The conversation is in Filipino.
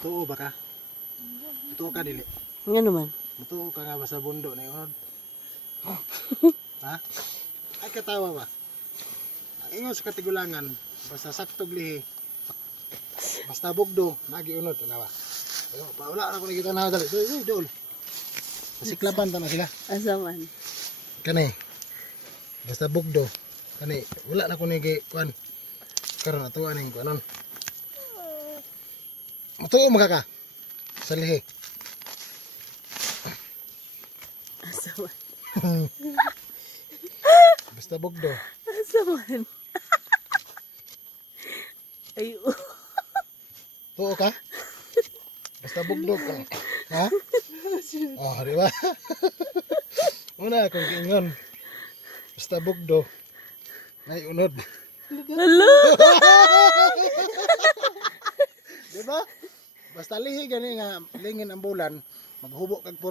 Mutuo ba ka? Mutuo ka dili. Nga naman. Mutuo ka nga ba sa bundo na yun? Ha? Ay katawa ba? Ingon sa katigulangan, basta saktog lihi, basta bugdo, nagiunod, ano ba? Wala na ako nakita na dali. Dol. Pasiklaban ta na sila. Asaman. Kani. Basta bugdo. Kani, wala na ko nigi kuan. Karon ato aning kuanon. Matuo magaka. Sa lihi. Asaman. Basta bugdo. Asaman. Ay, Tuo ka? Basta bugdo ka. Ha? Oh, di ba? Una akong giingon. Basta bugdo. Nay unod. Hello. Di ba? Basta lihi gani nga lingin ang bulan, maghubo kag puro.